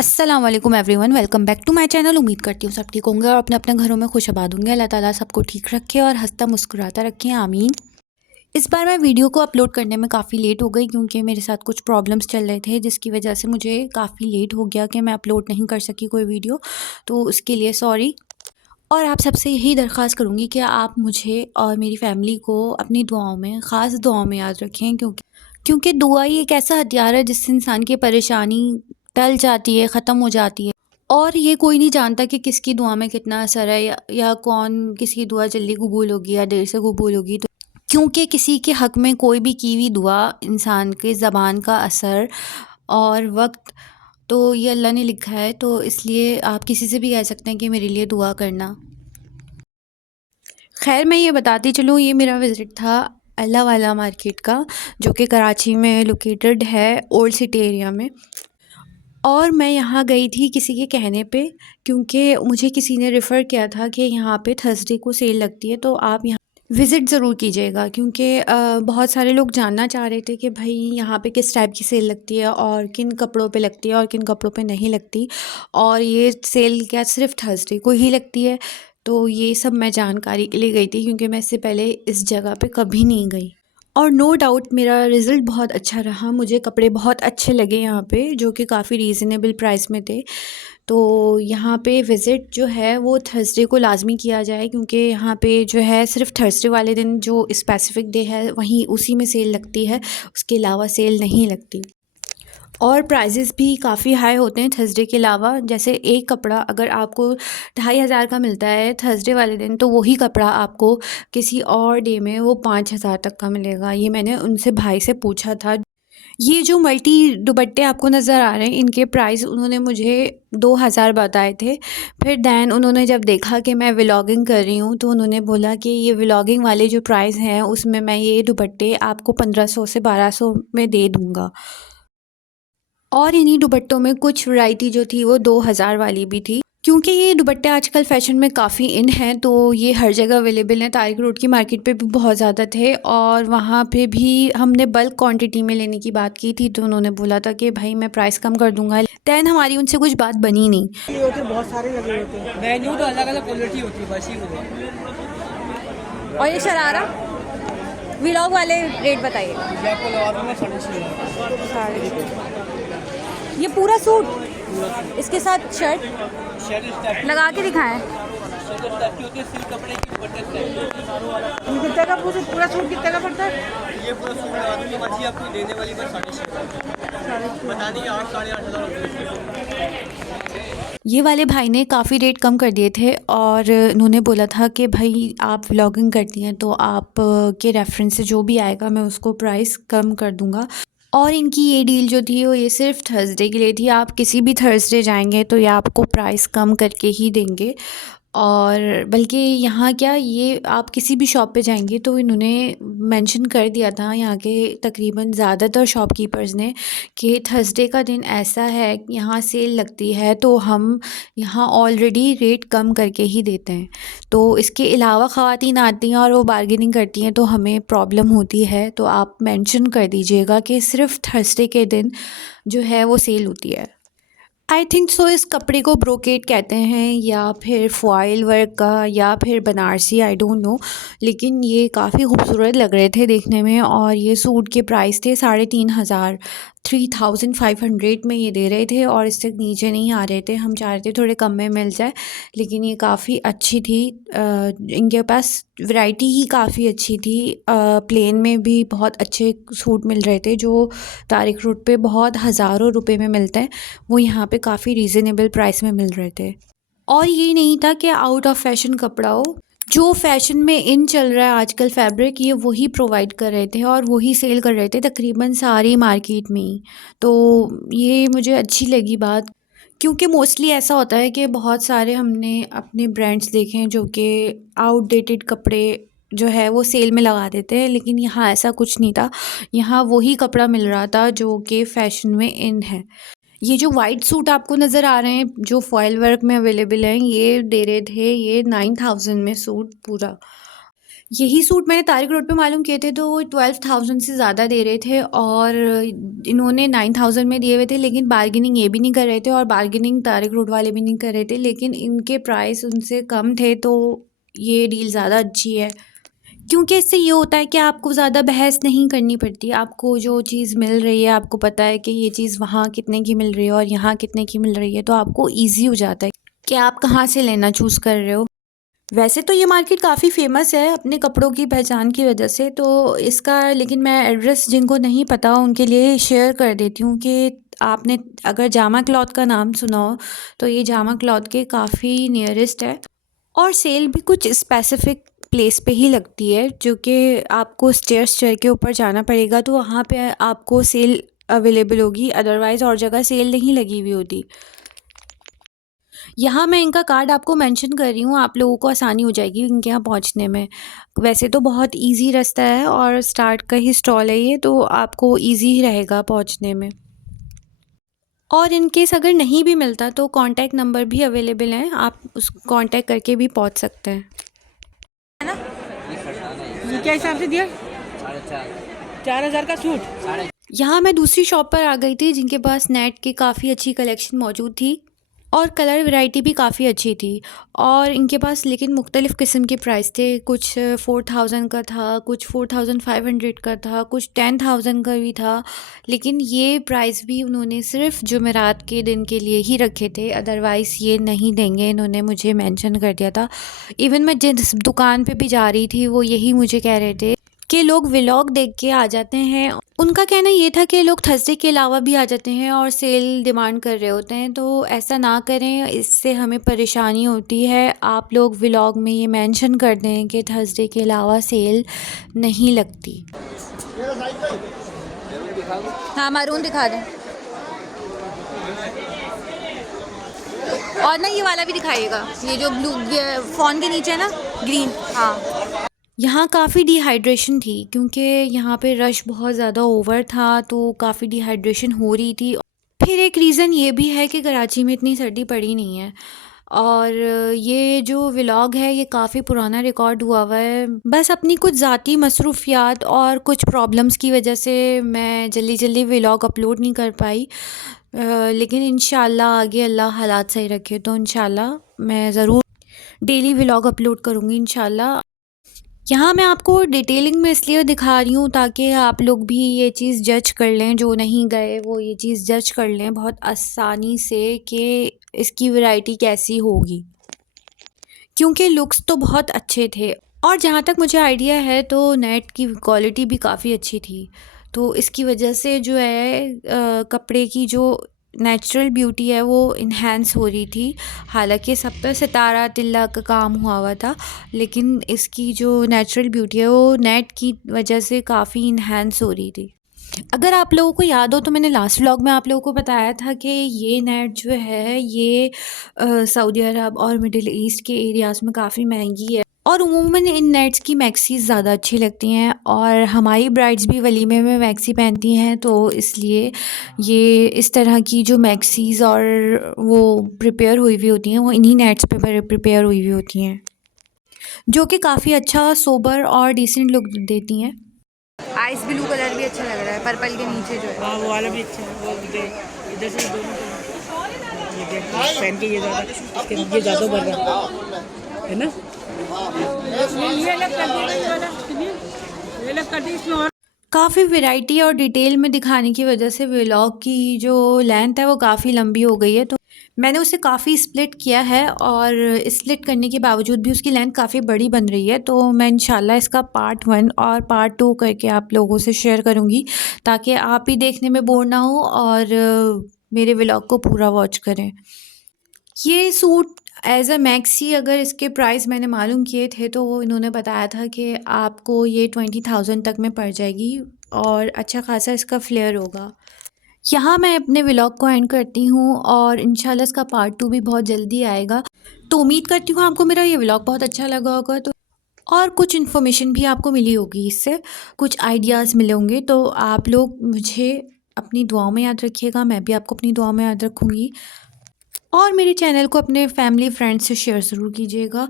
अस्सलाम वालेकुम everyone, welcome back to my channel. उम्मीद करती हूँ सब ठीक होंगे और अपने अपने घरों में खुशआबाद होंगे। अल्लाह ताला सबको ठीक रखे और हंसता मुस्कुराता रखे, आमीन। इस बार मैं वीडियो को अपलोड करने में काफ़ी लेट हो गई क्योंकि मेरे साथ कुछ प्रॉब्लम्स चल रहे थे, जिसकी वजह से मुझे काफ़ी लेट हो गया कि मैं अपलोड नहीं कर सकी कोई वीडियो। तो उसके लिए सॉरी। और आप सबसे यही दरख्वास्त करूँगी कि आप मुझे और मेरी फैमिली को अपनी दुआओं में, ख़ास दुआओं में याद रखें, क्योंकि दुआ ही एक ऐसा हथियार है जिससे इंसान की परेशानी टल जाती है, ख़त्म हो जाती है। और ये कोई नहीं जानता कि किसकी दुआ में कितना असर है, या कौन किसकी दुआ जल्दी कबूल होगी या देर से कबूल होगी। तो क्योंकि किसी के हक़ में कोई भी की हुई दुआ इंसान के ज़बान का असर और वक्त, तो ये अल्लाह ने लिखा है। तो इसलिए आप किसी से भी कह सकते हैं कि मेरे लिए दुआ करना। खैर, मैं ये बताती चलूँ, ये मेरा विज़िट था अल्लाह वाला मार्केट का, जो कि कराची में लोकेटेड है, ओल्ड सिटी एरिया में। और मैं यहाँ गई थी किसी के कहने पे, क्योंकि मुझे किसी ने रेफ़र किया था कि यहाँ पे थर्सडे को सेल लगती है, तो आप यहाँ विज़िट ज़रूर कीजिएगा। क्योंकि बहुत सारे लोग जानना चाह रहे थे कि भाई यहाँ पे किस टाइप की सेल लगती है और किन कपड़ों पे लगती है और किन कपड़ों पे नहीं लगती, और ये सेल क्या सिर्फ़ थर्सडे को ही लगती है। तो ये सब मैं जानकारी के लिए गई थी, क्योंकि मैं इससे पहले इस जगह पे कभी नहीं गई। और नो डाउट मेरा रिज़ल्ट बहुत अच्छा रहा, मुझे कपड़े बहुत अच्छे लगे यहाँ पे, जो कि काफ़ी रीज़नेबल प्राइस में थे। तो यहाँ पे विज़िट जो है वो थर्सडे को लाज़मी किया जाए, क्योंकि यहाँ पे जो है सिर्फ़ थर्सडे वाले दिन जो स्पेसिफ़िक डे है वहीं उसी में सेल लगती है, उसके अलावा सेल नहीं लगती। और प्राइजेज़ भी काफ़ी हाई होते हैं थर्सडे के अलावा। जैसे एक कपड़ा अगर आपको 2500 का मिलता है थर्सडे वाले दिन, तो वही कपड़ा आपको किसी और डे में वो 5000 तक का मिलेगा। ये मैंने उनसे भाई से पूछा था। ये जो मल्टी दुपट्टे आपको नज़र आ रहे हैं, इनके प्राइस उन्होंने मुझे 2000 बताए थे। फिर दैन उन्होंने जब देखा कि मैं व्लॉगिंग कर रही हूँ, तो उन्होंने बोला कि ये व्लॉगिंग वाले जो प्राइस हैं उसमें मैं ये दुपट्टे आपको 1500 से 1200 में दे दूँगा। और इन्हीं दुपट्टों में कुछ वैरायटी जो थी वो 2000 वाली भी थी। क्योंकि ये दुपट्टे आजकल फ़ैशन में काफ़ी इन हैं, तो ये हर जगह अवेलेबल हैं। तारिक रोड की मार्केट पे भी बहुत ज़्यादा थे, और वहाँ पे भी हमने बल्क क्वांटिटी में लेने की बात की थी, तो उन्होंने बोला था कि भाई मैं प्राइस कम कर दूँगा। दैन हमारी उनसे कुछ बात बनी नहीं। ये होते बहुत सारे लगे होते हैं, मेन्यू तो अलग अलग क्वालिटी होती है, बस ही वो है। और ये शरारा व्लॉग वाले रेट बताइए। ये आपको लगा दूंगा 650। ये पूरा सूट, इसके साथ शर्ट शर्ट स्टेप लगा के दिखाएं। शर्ट स्टेप की होती है, सिल्क कपड़े की दुपट्टे स्टेप। कितने का पूरा सूट कितने का पड़ता है? ये पूरा सूट लगा दूंगा, बची आपको देने वाली बस 650 बता दी, 8 साढ़े 8 हज़ार होती। ये वाले भाई ने काफ़ी रेट कम कर दिए थे, और उन्होंने बोला था कि भाई आप व्लॉगिंग करती हैं तो आप के रेफरेंस से जो भी आएगा मैं उसको प्राइस कम कर दूंगा। और इनकी ये डील जो थी वो ये सिर्फ थर्सडे के लिए थी। आप किसी भी थर्सडे जाएंगे तो ये आपको प्राइस कम करके ही देंगे। और बल्कि यहाँ क्या, ये आप किसी भी शॉप पे जाएंगे तो इन्होंने मेंशन कर दिया था, यहाँ के तकरीबन ज़्यादातर शॉपकीपर्स ने, कि थर्सडे का दिन ऐसा है यहाँ सेल लगती है, तो हम यहाँ ऑलरेडी रेट कम करके ही देते हैं। तो इसके अलावा ख़वातीन आती हैं और वो बार्गेनिंग करती हैं, तो हमें प्रॉब्लम होती है। तो आप मेंशन कर दीजिएगा कि सिर्फ़ थर्सडे के दिन जो है वो सेल होती है। आई थिंक सो इस कपड़े को ब्रोकेट कहते हैं, या फिर फॉइल वर्क का, या फिर बनारसी, आई डोंट नो। लेकिन ये काफ़ी खूबसूरत लग रहे थे देखने में, और ये सूट के प्राइस थे 3500, 3500 में ये दे रहे थे, और इससे नीचे नहीं आ रहे थे। हम चाह रहे थे थोड़े कम में मिल जाए, लेकिन ये काफ़ी अच्छी थी। इनके पास वैरायटी ही काफ़ी अच्छी थी। प्लेन में भी बहुत अच्छे सूट मिल रहे थे, जो तारिक रोड पे बहुत हज़ारों रुपए में मिलते हैं, वो यहाँ पे काफ़ी रीज़नेबल प्राइस में मिल रहे थे। और ये नहीं था कि आउट ऑफ फैशन कपड़ा हो, जो फैशन में इन चल रहा है आजकल फैब्रिक, ये वही प्रोवाइड कर रहे थे और वही सेल कर रहे थे तकरीबन सारी मार्केट में ही। तो ये मुझे अच्छी लगी बात, क्योंकि मोस्टली ऐसा होता है कि बहुत सारे हमने अपने ब्रांड्स देखे हैं जो कि आउटडेटेड कपड़े जो है वो सेल में लगा देते हैं, लेकिन यहाँ ऐसा कुछ नहीं था। यहाँ वही कपड़ा मिल रहा था जो कि फ़ैशन में इन है। ये जो वाइट सूट आपको नज़र आ रहे हैं जो फॉयल वर्क में अवेलेबल हैं, ये दे रहे थे ये 9000 में सूट पूरा। यही सूट मैंने तारिक रोड पे मालूम किए थे तो वो 12,000 से ज़्यादा दे रहे थे और इन्होंने 9,000 में दिए हुए थे, लेकिन बार्गेनिंग ये भी नहीं कर रहे थे और बार्गेनिंग तारिक रोड वाले भी नहीं कर रहे थे, लेकिन इनके प्राइस उनसे कम थे तो ये डील ज़्यादा अच्छी है। क्योंकि इससे ये होता है कि आपको ज़्यादा बहस नहीं करनी पड़ती, आपको जो चीज़ मिल रही है आपको पता है कि ये चीज़ वहाँ कितने की मिल रही है और यहाँ कितने की मिल रही है, तो आपको ईजी हो जाता है कि आप कहाँ से लेना चूज़ कर रहे हो। वैसे तो ये मार्केट काफ़ी फ़ेमस है अपने कपड़ों की पहचान की वजह से, तो इसका लेकिन मैं एड्रेस जिनको नहीं पता उनके लिए शेयर कर देती हूँ कि आपने अगर जामा क्लॉथ का नाम सुना हो तो ये जामा क्लॉथ के काफ़ी नियरेस्ट है और सेल भी कुछ स्पेसिफिक प्लेस पे ही लगती है, जो कि आपको स्टेयर्स चढ़ के ऊपर जाना पड़ेगा तो वहाँ पे आपको सेल अवेलेबल होगी, अदरवाइज़ और जगह सेल नहीं लगी हुई होती। यहाँ मैं इनका कार्ड आपको मेंशन कर रही हूँ, आप लोगों को आसानी हो जाएगी इनके यहाँ पहुँचने में। वैसे तो बहुत इजी रास्ता है और स्टार्ट का ही स्टॉल है ये, तो आपको इजी ही रहेगा पहुँचने में। और इन केस अगर नहीं भी मिलता तो कॉन्टैक्ट नंबर भी अवेलेबल हैं, आप उस कॉन्टैक्ट करके भी पहुँच सकते हैं। ये क्या हिसाब से दिया? 4,000 का सूट। यहाँ मैं दूसरी शॉप पर आ गई थी जिनके पास नेट की काफ़ी अच्छी कलेक्शन मौजूद थी और कलर वैरायटी भी काफ़ी अच्छी थी और इनके पास लेकिन मुख्तलिफ़ किस्म के प्राइस थे, कुछ 4,000 का था, कुछ 4,500 का था, कुछ 10,000 का भी था, लेकिन ये प्राइस भी उन्होंने सिर्फ जुमेरात के दिन के लिए ही रखे थे, अदरवाइज़ ये नहीं देंगे, इन्होंने मुझे मेंशन कर दिया था। इवन मैं जिस दुकान पे भी जा रही थी वो यही मुझे कह रहे थे कि लोग व्लॉग देख के आ जाते हैं। उनका कहना ये था कि लोग थर्सडे के अलावा भी आ जाते हैं और सेल डिमांड कर रहे होते हैं, तो ऐसा ना करें, इससे हमें परेशानी होती है। आप लोग व्लॉग में ये मेंशन कर दें कि थर्सडे के अलावा सेल नहीं लगती। हाँ, मैरून दिखा दें और ना ये वाला भी दिखाइएगा, ये जो ब्लू फ़ॉन के नीचे है ना, ग्रीन। हाँ, यहाँ काफ़ी डिहाइड्रेशन थी क्योंकि यहाँ पे रश बहुत ज़्यादा ओवर था तो काफ़ी डिहाइड्रेशन हो रही थी। फिर एक रीज़न ये भी है कि कराची में इतनी सर्दी पड़ी नहीं है और ये जो व्लॉग है ये काफ़ी पुराना रिकॉर्ड हुआ हुआ है, बस अपनी कुछ ज़ाती मसरूफियात और कुछ प्रॉब्लम्स की वजह से मैं जल्दी जल्दी व्लॉग अपलोड नहीं कर पाई। लेकिन इंशाल्लाह आगे अल्लाह हालात सही रखे तो इंशाल्लाह मैं ज़रूर डेली व्लॉग अपलोड करूँगी इंशाल्लाह। यहाँ मैं आपको डिटेलिंग में इसलिए दिखा रही हूँ ताकि आप लोग भी ये चीज़ जज कर लें, जो नहीं गए वो ये चीज़ जज कर लें बहुत आसानी से कि इसकी वैरायटी कैसी होगी, क्योंकि लुक्स तो बहुत अच्छे थे और जहाँ तक मुझे आइडिया है तो नेट की क्वालिटी भी काफ़ी अच्छी थी, तो इसकी वजह से जो है कपड़े की जो नेचुरल ब्यूटी है वो इन्हेंस हो रही थी। हालांकि सब पे सितारा तिल्ला का काम हुआ हुआ था, लेकिन इसकी जो नेचुरल ब्यूटी है वो नेट की वजह से काफ़ी इन्हेंस हो रही थी। अगर आप लोगों को याद हो तो मैंने लास्ट व्लॉग में आप लोगों को बताया था कि ये नेट जो है ये सऊदी अरब और मिडिल ईस्ट के एरियाज़ में काफ़ी महंगी है और उमूमन इन नेट्स की मैक्सीज़ ज़्यादा अच्छी लगती हैं और हमारी ब्राइड्स भी वलीमे में मैक्सी पहनती हैं, तो इसलिए ये इस तरह की जो मैक्सीज़ और वो प्रिपेयर हुई हुई होती हैं वो इन्हीं नेट्स पे प्रिपेयर हुई हुई होती हैं, जो कि काफ़ी अच्छा सोबर और डिसेंट लुक देती हैं। आइस ब्लू कलर भी अच्छा लग रहा है, पर्पल के नीचे जो है। हाँ, वो वाला भी अच्छा है। वो इधर से दोनों ये देख पहन के ये ज़्यादा इसके ये ज़्यादा बढ़ रहा है ना। ये अलग कर दी, ये अलग कर दी इसमें और काफ़ी वैरायटी और डिटेल में दिखाने की वजह से व्लॉग की जो लेंथ है वो काफ़ी लंबी हो गई है, तो मैंने उसे काफ़ी स्प्लिट किया है और स्प्लिट करने के बावजूद भी उसकी लेंथ काफ़ी बड़ी बन रही है, तो मैं इंशाल्लाह इसका पार्ट 1 और पार्ट 2 करके आप लोगों से शेयर करूँगी ताकि आप भी देखने में बोर ना हो और मेरे व्लॉग को पूरा वॉच करें। ये सूट एज़ अ मैक्सी अगर इसके प्राइस मैंने मालूम किए थे तो वो इन्होंने बताया था कि आपको ये 20,000 तक में पड़ जाएगी और अच्छा खासा इसका फ्लेयर होगा। यहाँ मैं अपने व्लॉग को एंड करती हूँ और इंशाल्लाह इसका पार्ट 2 भी बहुत जल्दी आएगा, तो उम्मीद करती हूँ आपको मेरा ये व्लॉग बहुत अच्छा लगा होगा, तो और कुछ इन्फॉर्मेशन भी आपको मिली होगी, इससे कुछ आइडियाज़ मिले होंगे, तो आप लोग मुझे अपनी दुआओं में याद रखिएगा, मैं भी आपको अपनी दुआओं में याद रखूँगी और मेरे चैनल को अपने फैमिली फ्रेंड्स से शेयर ज़रूर कीजिएगा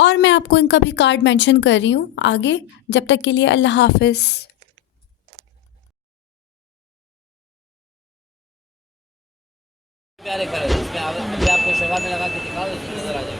और मैं आपको इनका भी कार्ड मेंशन कर रही हूँ आगे। जब तक के लिए अल्लाह हाफ़िज़। प्यारे कलर इसमें अभी आपको शर्मा में लगा के दिखाओ, नजर आ जाएगा।